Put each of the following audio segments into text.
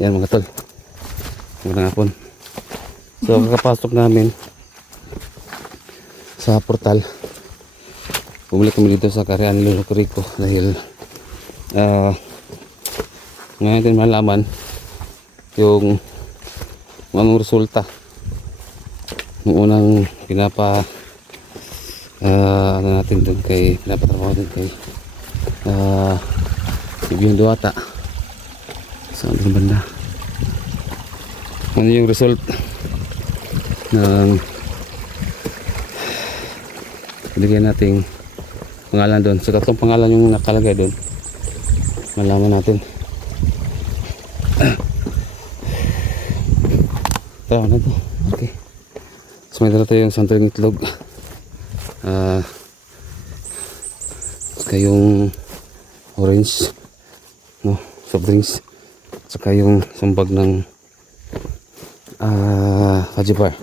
Yan mga tol. Magandang hapon. So kakapasok namin sa portal. Bumalik kami dito sa Carian Lolo Rico dahil ngayon natin malaman yung anong resulta ng unang ano natin dun kay pinapatrabaho din kay Ibigong Duwata. Saan din banda? Ano yung result ng bigyan nating pangalan doon. So tatlong pangalan yung nakalagay doon. Malaman natin. Tara na to. Okay. So may dala tayong santuring itlog. Saka yung orange, no, soft drinks. Saka yung sambag ng fudgy bar.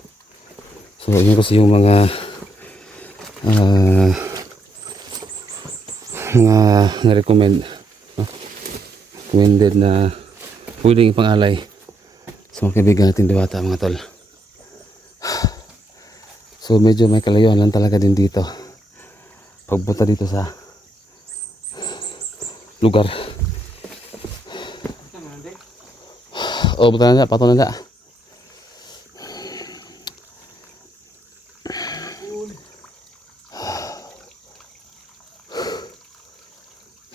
So yun kasi yung mga na-recommend, no? Recommended na pwedeng ipangalay sa mga kaibigan natin Diwata, mga tol. So medyo may kalayuan lang talaga din dito pagpunta dito sa lugar. Oh, buta na, pato na.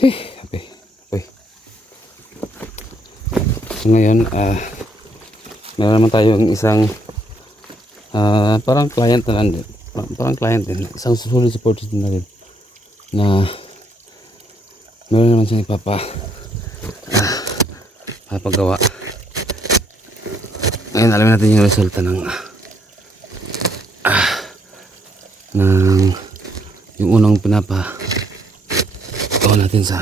Okay. So ngayon, meron naman tayong isang parang client na lang din. Parang client din. Isang solid supporter din na rin. Na meron naman siyang papagawa. Ngayon, alamin natin yung resulta ng yung unang gawa natin sa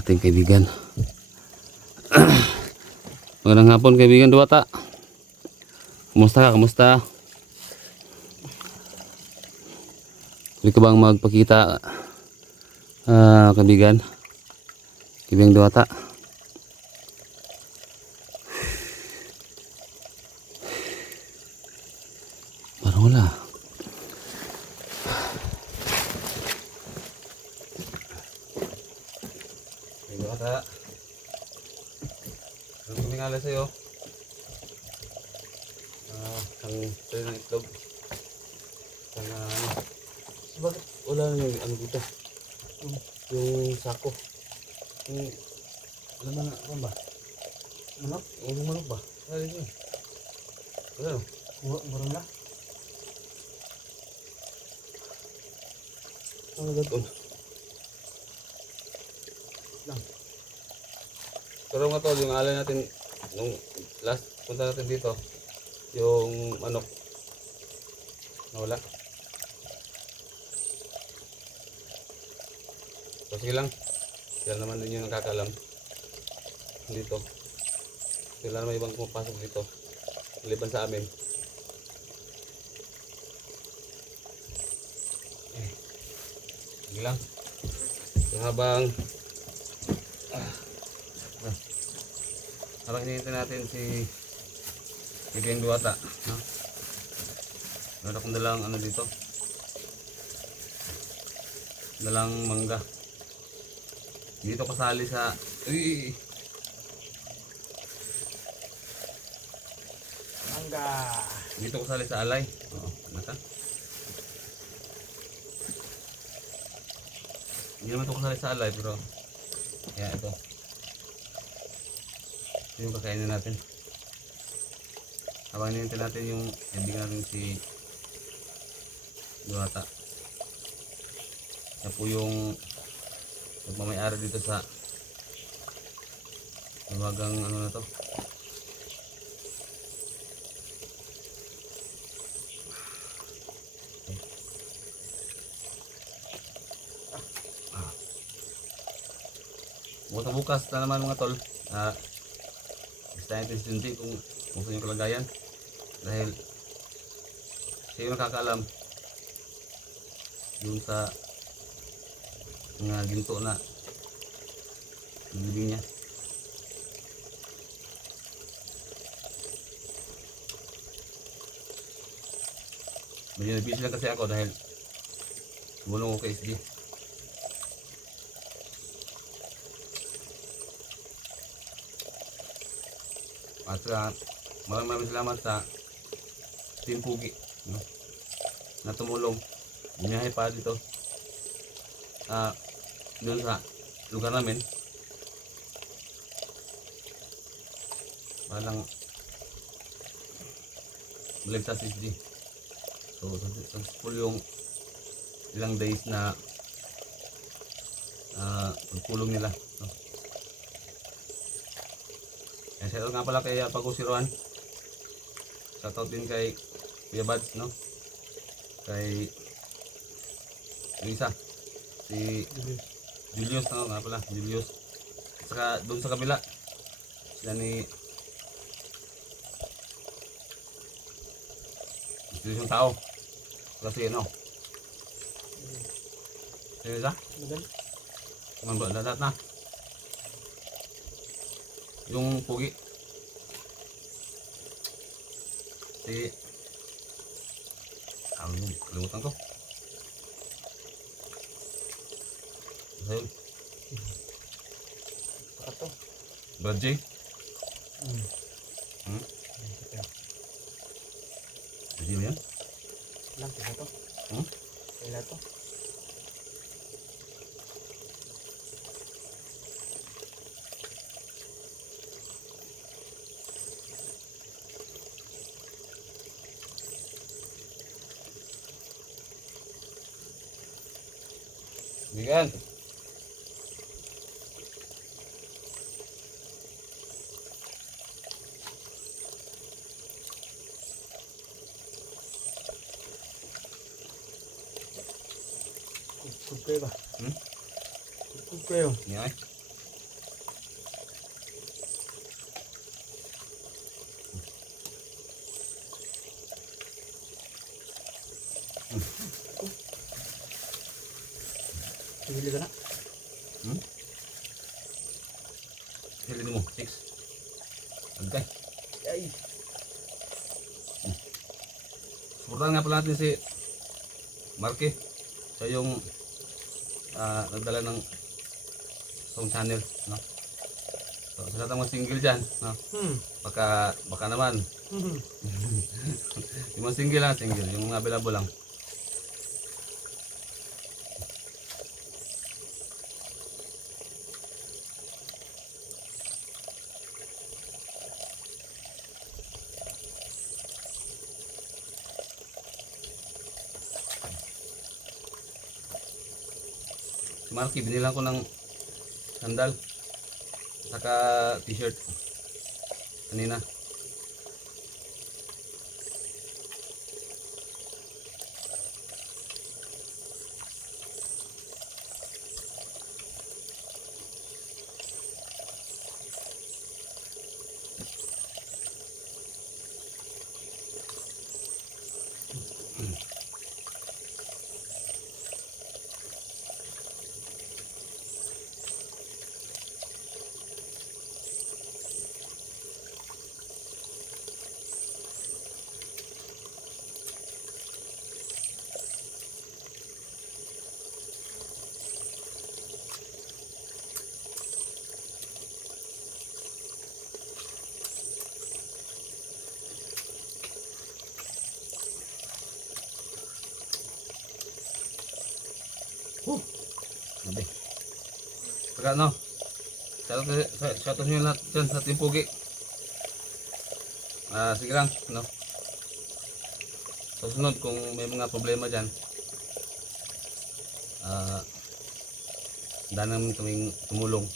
ating kaibigan. Magandang hapon, kaibigan Duwata. Kumusta ka? Kumusta? Huli ka bang magpakita, kaibigan? Kaibigan Duwata. Parang wala. Duwata. Anong kumingalay sa'yo? Ang tayo ng itlog. Bakit wala na yung ano dito? Yung sako. Yung alam na ano ba? Manok? Yung manok ba? Wala rin yun. Wala no? Murang na? Ano ba ito? Lang. Pero nga tol, yung alay natin nung last punta natin dito, yung manok nawala. So sige lang, sila naman din yung nakakalam dito. Sila naman ibang pumapasok dito maliban sa amin. Sige lang. So habang hinihintay natin si Ibigong Duwata, no? Meron akong dalang ano dito, dalang mangga. Dito kasali sa mangga. Dito kasali sa alay. Oo, naka. Hindi naman ito kasali sa alay, pero kaya ito yung kakainin natin. Habang hinihintay natin yung kaibigan natin si Duwata. Siya po yung nagmamayari dito sa nawagang ano na to. Bukas na naman mga tol. Gusto natin si kung sa yung kalagayan. Dahil siya yung nakakaalam yung sa mga ginto na nilibing niya. Medyo busy lang kasi ako dahil tumulong ko kay SG. At maraming salamat sa Team Pugi, no, na tumulong. Binahay pa dito doon sa lugar namin para lang maligtas si SG. So successful yung ilang days na pagpulong nila, no? Shoutout nga pala kay Pagusiruan. Shoutout din kay Kuya Bads, no? Kay yung isa, si Julius, no? Nga pala, Julius. At saka doon sa kabila, sila ni yung tao. Kasi ano? Sino isa? Kuman ba? Lahat na. Yung Pugi. Si kalimutan ko. Ayun. Ito. Brad J. Hindi mo yan? Lang, kaya to. Kaya to. Bigan. Kukuk kayo ba? Kukuk kayo. Yan. Hili ka na. Hilin mo. 6. Okay. Ay. Suportahan nga pala natin si Marky. Siya yung nagdala ng song channel, no? So, sa lahat ng mga single dyan, no? Baka naman. Yung mga single lang, single. Yung mga available lang. Si Marky, binilang ko ng sandal saka t-shirt kanina. Sabi. Saka ano, shoutout nyo lahat dyan sa Team Pugi. Sige lang, no? Sa sunod, kung may mga problema dyan, daan namin kaming tumulong.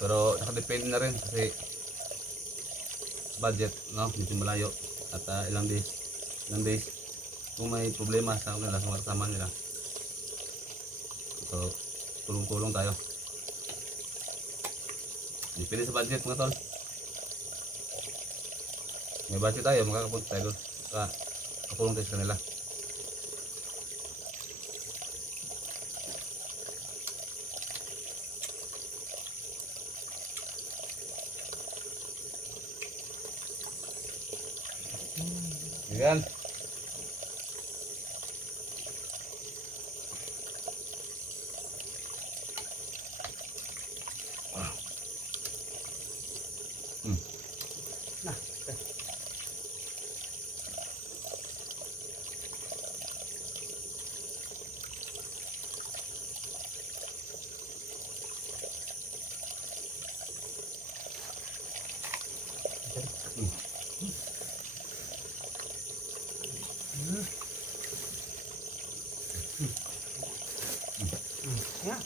Pero nakadepende na rin kasi budget, no? Medyo malayo at ilang days kung may problema sa kanila, sa mga kasama nila. So, tulong-tulong tayo. Depende sa budget mga tol. May budget tayo, makakapunta tayo doon. Katulong tayo sa kanila. Yan. Nah, ya.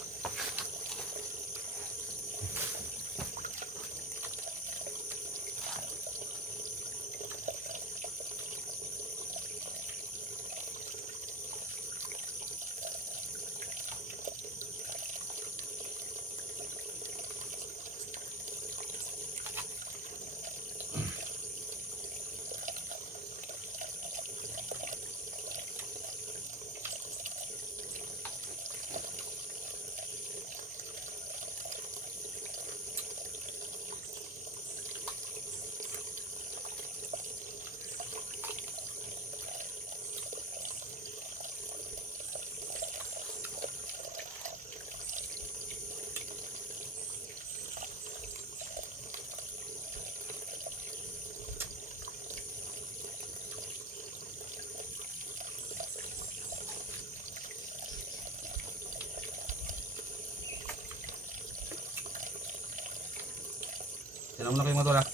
Sino muna kayong motor ha?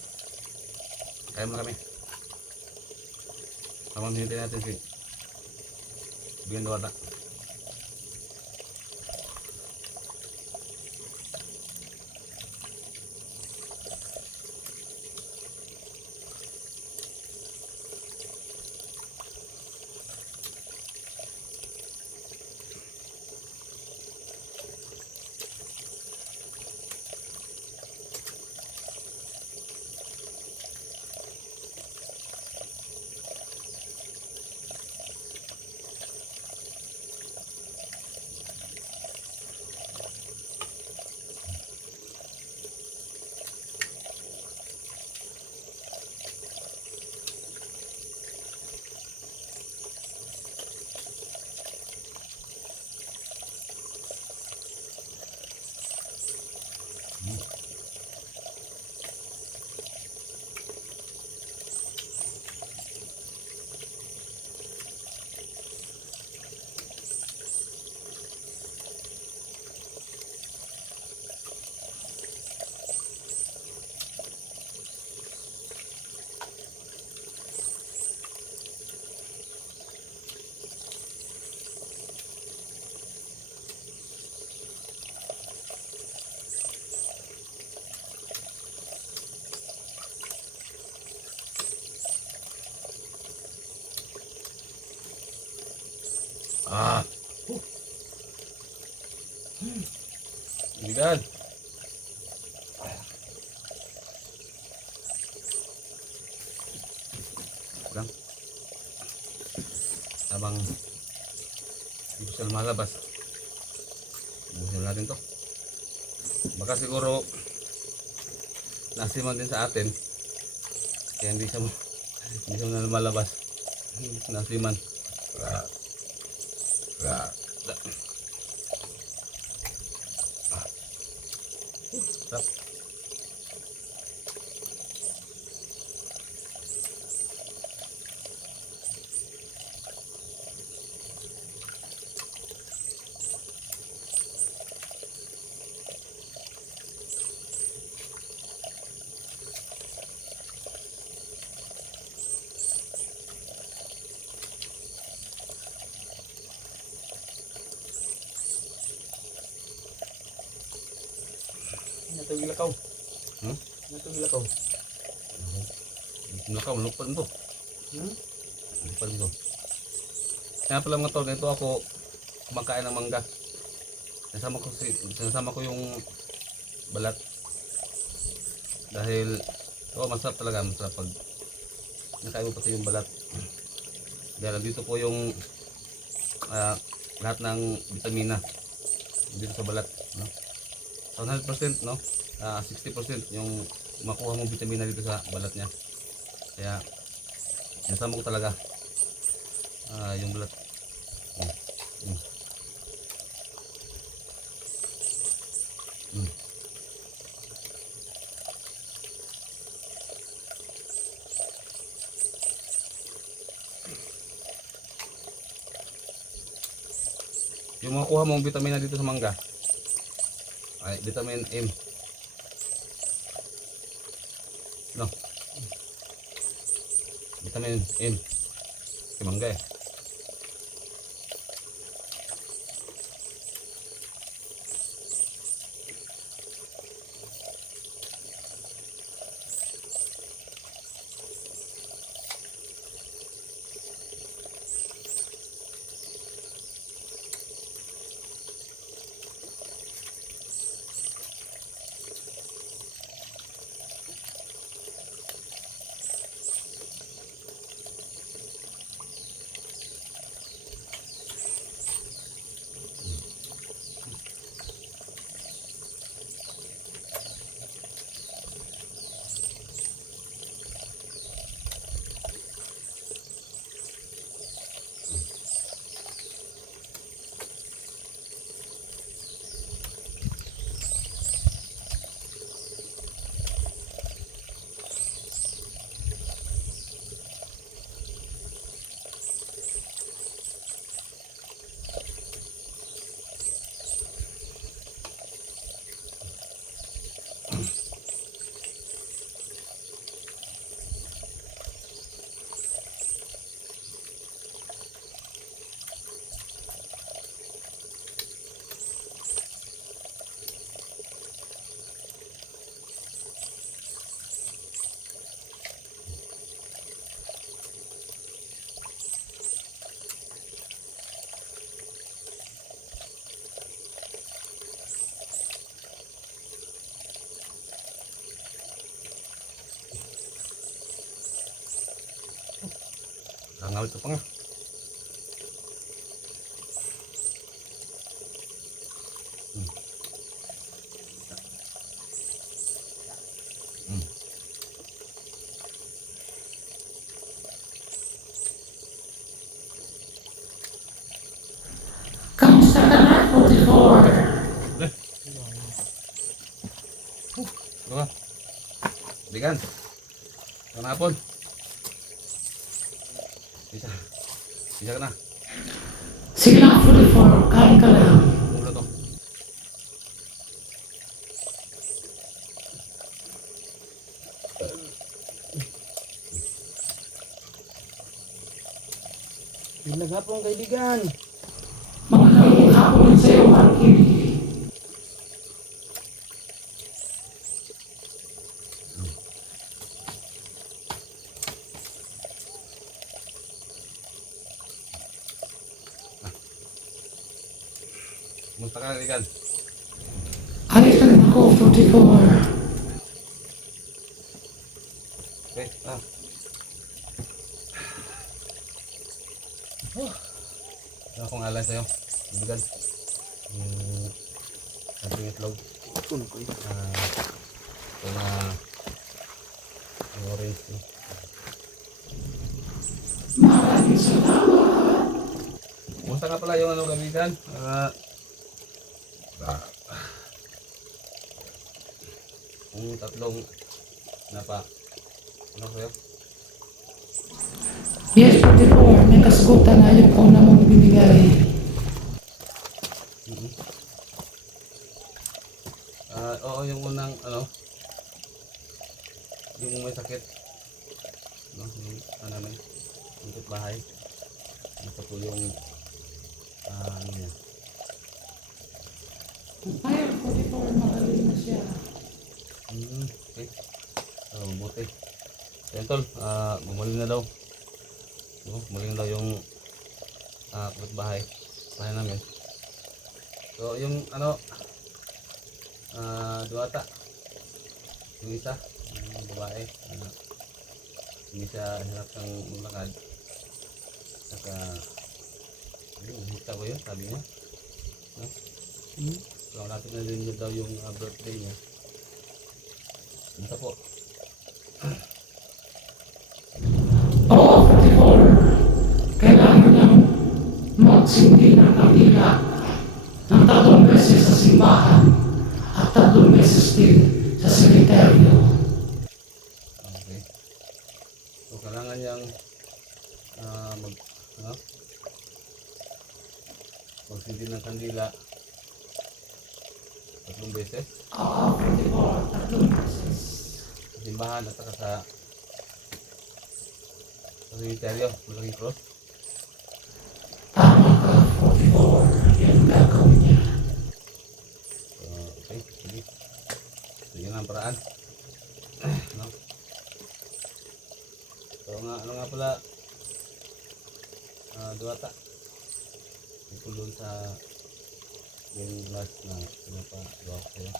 Kaya muna kami. Tamang hinintay natin si Bigyan Duwata. Ah. Bigan. Lang. Habang hindi ko siya lumalabas. Busin natin to. Baka siguro nasiman din sa atin. Kaya hindi siya na lumalabas. Nasiman. Stop. Natugil ako. Hmm? Natugil ako. Nakaw, lupan to. Hmm? Lupan to. Kaya pala mga tol, ito ako kumakain ng mangga. Sinasama ko yung balat. Dahil, masarap talaga, masarap pag nakain mo pati yung balat. Dahil dito po yung lahat ng vitamina dito sa balat. No? So 100%, no? 60% yung makuha mong vitamina dito sa balat niya. Kaya Nasama ko talaga. Yung balat. Mm. Mm. Mm. Yung mga kuha mong vitamina dito sa mangga ay vitamin M. No. Vitamin M. Sa mangga eh. Ngawit ka pa nga. Hmm. Hmm. Kamusta ka na, 44? Diba? Bigan. Kanapon. Bisa. Bisa ka na. Sige lang, 44. Kain ka lang. Ulo to. Naghapon kaibigan. Magandang hapon sa iyo, Marky. Kumusta ka, Bigan? Ayos na rin ako, 44. Okay. Wala akong alay sa'yo. Bigan. Samping itlog. Kuno ko ito. Ito na orange. Maraming salamat. Kumusta nga pala yung ano, Bigan? Yung tatlong napa ano sa'yo? Yes, 44. May kasagutan na yung una mong binigay. Oo, yung unang ano yung may sakit no, yung ano naman yung bahay ito po yung ano yan. Ayun, 44. Magaling na siya. Okay, so buti so yun tol, gumaling na daw no, gumaling na daw yung bahay namin. So yung ano duwata yung isa yung babae hindi siya hirap ng maglakad saka yun, hita ko yun sabi niya no? So natin na din yun daw yung birthday niya. Ano po? Oo, kandila 3 beses. Oo, 44. Tatlong beses. Sa simbahan at saka sa cemeteryo, malaking cross. Tama ka, 44. Yan ang gagawin niya. So, okay, sige. So, yun ang paraan. No? So, ano nga pala, Diwata. Tungkol doon sa yung last na pinapagawa ko sa'yo.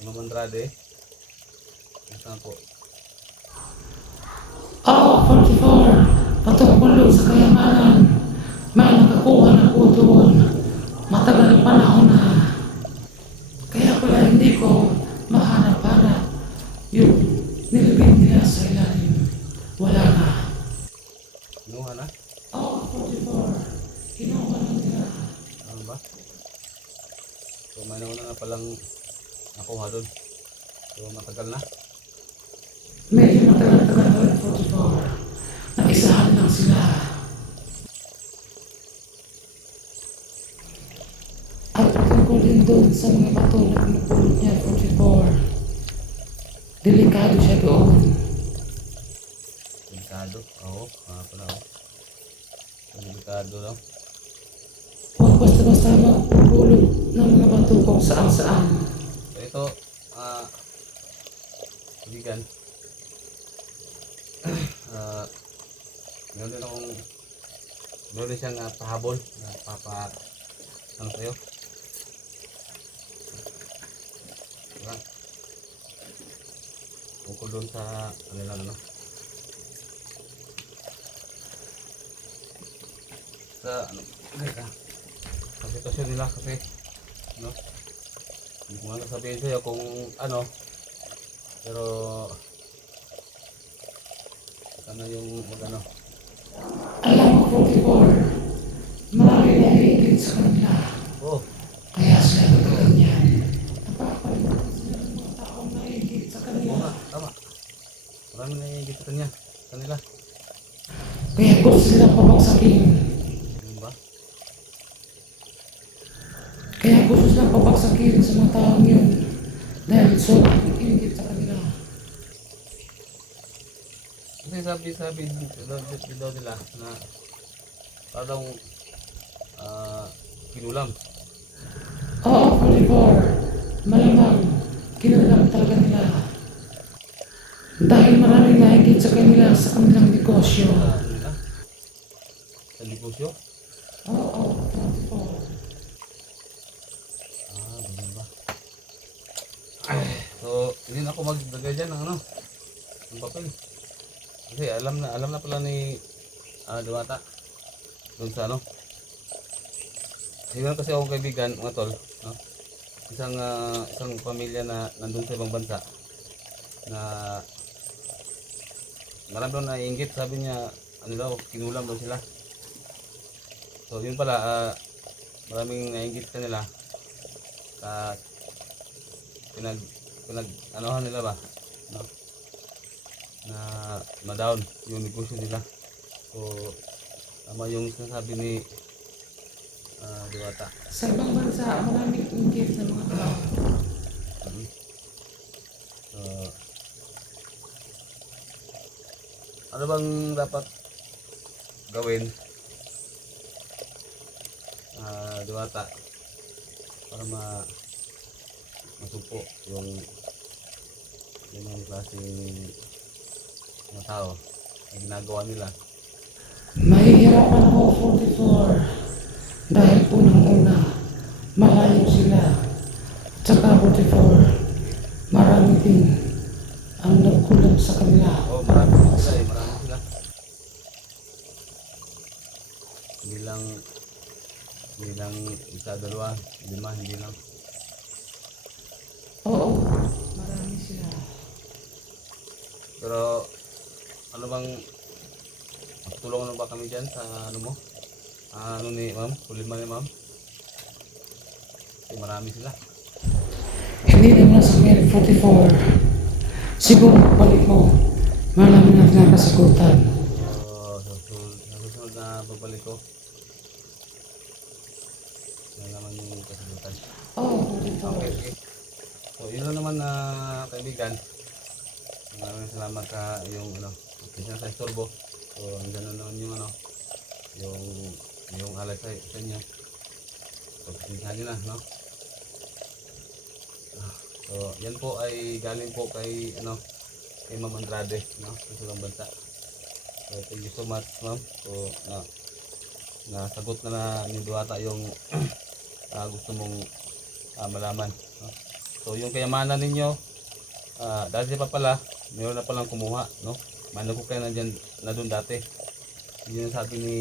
Yung Ma'am Andrade, saan po? Oo, 44. Patungkol doon sa kayamanan. May nakakuha na po doon. Matagal na panahon na. Kaya pala hindi ko mahanap-hanap yung nilibing nila sa ilalim. Wala na. Kinuha na? Oo, 44. Kinuha na nila. Ano ba? So, may nauna na palang nakuha doon. So, matagal na. Medyo matagal-tagal na rin 44. Naisahan lang sila. At patungkol din doon sa mga bato na pinupulot niya 44. Delikado siya doon. Delikado. Oo, pala ako. So, delikado daw. Huwag basta-basta magpupulot ng mga bato kung saan-saan. So, ito, kaibigan. Meron din akong meron din siyang pahabol na ano sa'yo. Diba? Tungkol doon sa ano sa sa sitwasyon nila kasi no? Hindi ko nga sabihin sa'yo kung ano, pero ano yung magano. Alam mo 44, marami na higit sa kanila. Oh, Kaya sila gagawin yan. Napapalimutan sila ng mga taong nahihigit sa kanila. tama. Marami na higit sa kanila. Kaya gusto silang pabagsakin. Ano ba? Kaya gusto silang pabagsakin sa mga taong yun. Dahil sobrang higit sa kanila. Kasi sabi daw nila na parang kinulam. Oo, 44. Malamang kinulam talaga nila. Dahil maraming nahigit sa kanila sa kanilang negosyo. Sa negosyo? Oo, 44. Ganun ba? So, hindi na ako maglagay dyan ng ano, ng papel. Kasi alam na pala ni Diwata doon sa ano. Meron kasi akong kaibigan, mga tol, no? Isang pamilya na nandun sa ibang bansa na marami daw naiinggit, sabi niya ano daw, kinulam daw sila. So yun pala, maraming naiinggit kanila at pinag anohan nila ba, no? Na ma-down yung negosyo nila. So tama yung sinasabi ni Diwata. Sa ibang bansa, maraming inggit na mga tao. So, ano bang dapat gawin, Diwata, para masumpo yung klaseng mga tao na ginagawa nila? Mahihirapan ako 44 dahil unang-una malayo sila. Tsaka 44 marami din ang nagkulang sa kanila. Marami sila. Hindi lang isa, dalawa, lima, hindi lang. Oo, marami sila. Pero ano bang tulungan mo ba kami dyan sa ano mo? Ano ni ma'am? Kulima ni ma'am? Kasi marami sila. Hindi naman sa Mary 44. Siguro balik mo, marami na nakasagutan. So, sa susunod na pagbalik ko, yun lang naman na kaibigan. Maraming salamat sa yung attention sa istorbo. So andyan na naman yung yung alay sa inyo. So pasensyahan nyo na, no? So yan po ay galing po kay kay Ma'am Andrade, no? Sa Silang Bansa. So thank you so much, ma'am. So nasagot na ni Diwata yung gusto mong malaman, no? So yung kayamanan ninyo, dati pa pala mayroon na palang kumuha, no? Mano ko kayo nandyan na doon dati. Yun yung sabi ni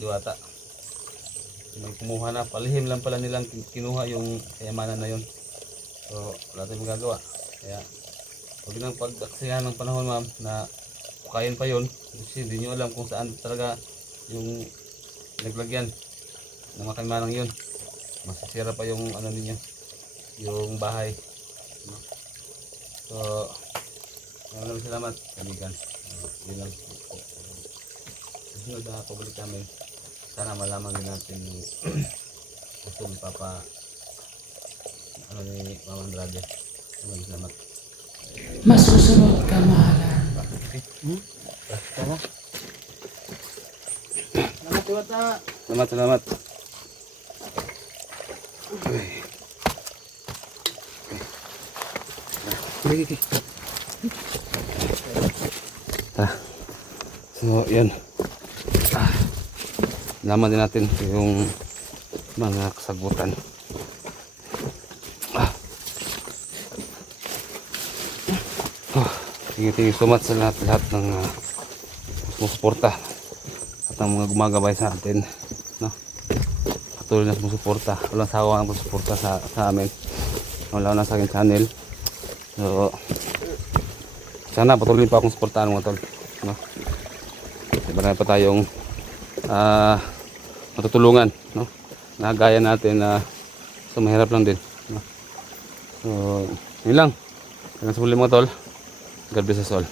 Diwata. May kumuha na, palihim lang pala nilang kinuha yung kayamanan na yun. So wala tayong magagawa. Kaya huwag nang pag-aksihan ng panahon, ma'am, na kain pa yun. Kasi hindi nyo alam kung saan talaga yung naglagyan ng mga kayamanan yun. Masisira pa yung ninyo, yung bahay, no? So maraming salamat, kaibigan. Yun lang po. Susunod na pabalik namin, sana malaman din natin yung gusto ni Papa ni Mama Andrade. Maraming salamat. Masusunod ka, mahalan. Tama. Salamat, Diwata. Salamat. Okay. So yan, laman din natin yung mga kasagutan. Thank you so much sa lahat ng sumusuporta at ng mga gumagabay sa atin, no? Patuloy na sumusuporta, walang sawa ang sumusuporta sa amin, wala na sa aking channel. So sana patuloy pa akong suportahan, mga tol, no? Marami pa tayong matutulungan, no? Nagaya natin na mahirap lang din, no? So yun lang, hanggang sa muli, mga tol. God bless us all.